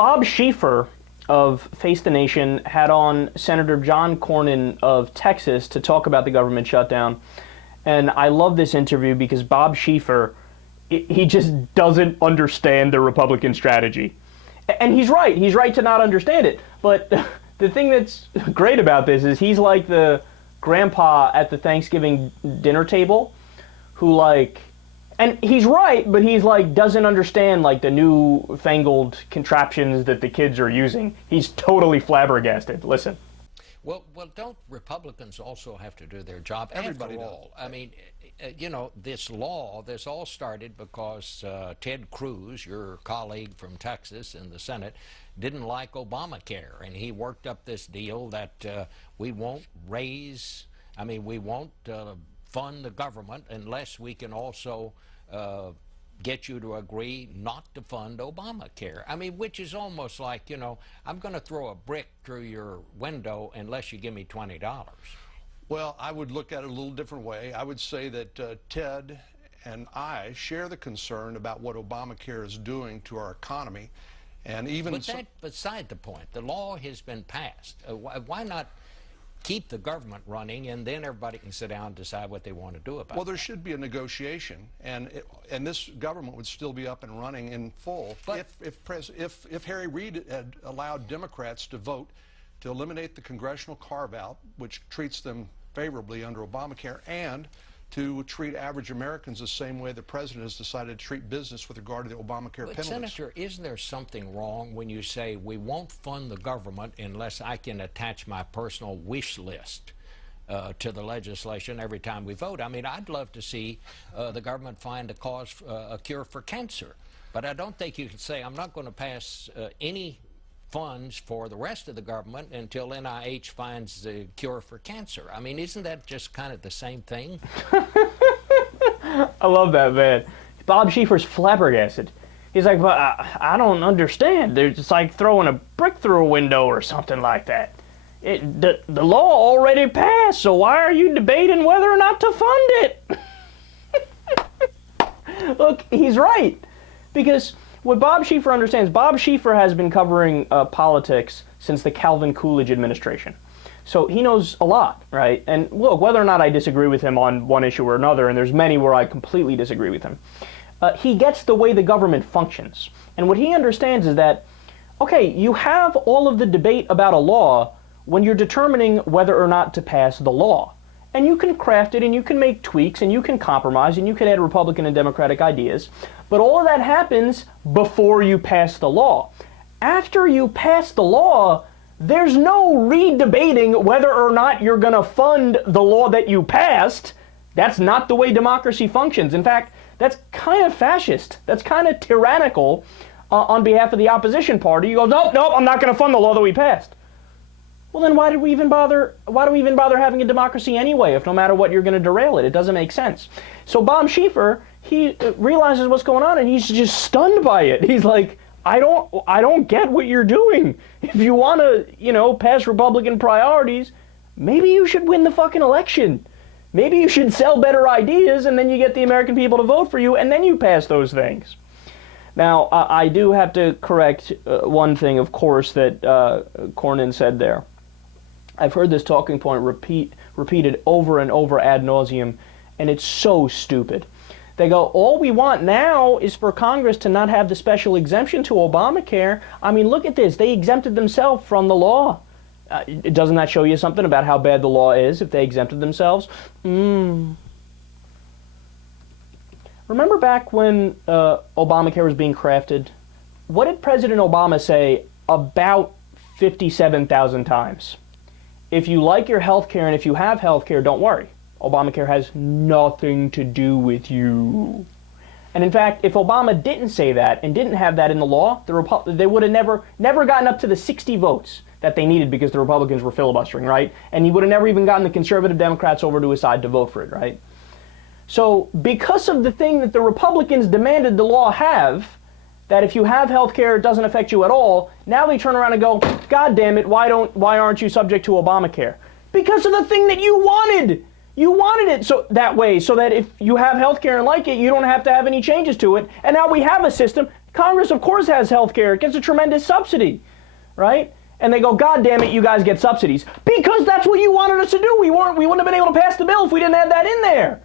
Bob Schieffer of Face the Nation had on Senator John Cornyn of Texas to talk about the government shutdown. And I love this interview because Bob Schieffer, he just doesn't understand the Republican strategy. And he's right. He's right to not understand it. But the thing that's great about this is he's like the grandpa at the Thanksgiving dinner table who, like, and he's right, but he's like doesn't understand like the newfangled contraptions that the kids are using. He's totally flabbergasted. Listen. Well, don't Republicans also have to do their job? Everybody After all, I mean, you know, this all started because Ted Cruz, your colleague from Texas in the Senate, didn't like Obamacare, and he worked up this deal that we won't fund the government unless we can also get you to agree not to fund Obamacare. I mean, which is almost like, you know, I'm going to throw a brick through your window unless you give me $20. Well, I would look at it a little different way. I would say that Ted and I share the concern about what Obamacare is doing to our economy. And even but that's beside the point. The law has been passed. Why not keep the government running, and then everybody can sit down and decide what they want to do about it? Well, there should be a negotiation, and this government would still be up and running in full if Harry Reid had allowed Democrats to vote to eliminate the congressional carve-out, which treats them favorably under Obamacare, and to treat average Americans the same way the president has decided to treat business with regard to the Obamacare penalties. Senator, isn't there something wrong when you say we won't fund the government unless I can attach my personal wish list to the legislation every time we vote? I mean, I'd love to see the government find a cure for cancer, but I don't think you can say I'm not going to pass any funds for the rest of the government until NIH finds the cure for cancer. I mean, isn't that just kind of the same thing? I love that, man. Bob Schieffer's flabbergasted. He's like, well, I don't understand. They're just like throwing a brick through a window or something like that. The law already passed, so why are you debating whether or not to fund it? Look, he's right. Because what Bob Schieffer understands, Bob Schieffer has been covering politics since the Calvin Coolidge administration. So he knows a lot, right? And look, whether or not I disagree with him on one issue or another, and there's many where I completely disagree with him, he gets the way the government functions. And what he understands is that, okay, you have all of the debate about a law when you're determining whether or not to pass the law. And you can craft it, and you can make tweaks, and you can compromise, and you can add Republican and Democratic ideas. But all of that happens before you pass the law. After you pass the law, there's no re-debating whether or not you're going to fund the law that you passed. That's not the way democracy functions. In fact, that's kind of fascist. That's kind of tyrannical on behalf of the opposition party. You go, nope, I'm not going to fund the law that we passed. Well, then why do we even bother having a democracy anyway if no matter what you're going to derail it? It doesn't make sense. So Bob Schieffer, he realizes what's going on and he's just stunned by it. He's like, I don't get what you're doing. If you want to, pass Republican priorities, maybe you should win the fucking election. Maybe you should sell better ideas and then you get the American people to vote for you and then you pass those things. Now, I do have to correct one thing, of course, that Cornyn said there. I've heard this talking point repeated over and over ad nauseum, and it's so stupid. They go, all we want now is for Congress to not have the special exemption to Obamacare. I mean, look at this. They exempted themselves from the law. Doesn't that show you something about how bad the law is if they exempted themselves? Remember back when Obamacare was being crafted? What did President Obama say about 57,000 times? If you like your health care and if you have health care, don't worry. Obamacare has nothing to do with you. And in fact, if Obama didn't say that and didn't have that in the law, they would have never gotten up to the 60 votes that they needed because the Republicans were filibustering, right? And he would have never even gotten the conservative Democrats over to his side to vote for it, right? So because of the thing that the Republicans demanded the law have, that if you have health care, it doesn't affect you at all, now they turn around and go, God damn it, why aren't you subject to Obamacare? Because of the thing that you wanted. You wanted it that way, so that if you have health care and like it, you don't have to have any changes to it. And now we have a system. Congress, of course, has health care. It gets a tremendous subsidy, right? And they go, God damn it, you guys get subsidies. Because that's what you wanted us to do. We wouldn't have been able to pass the bill if we didn't have that in there.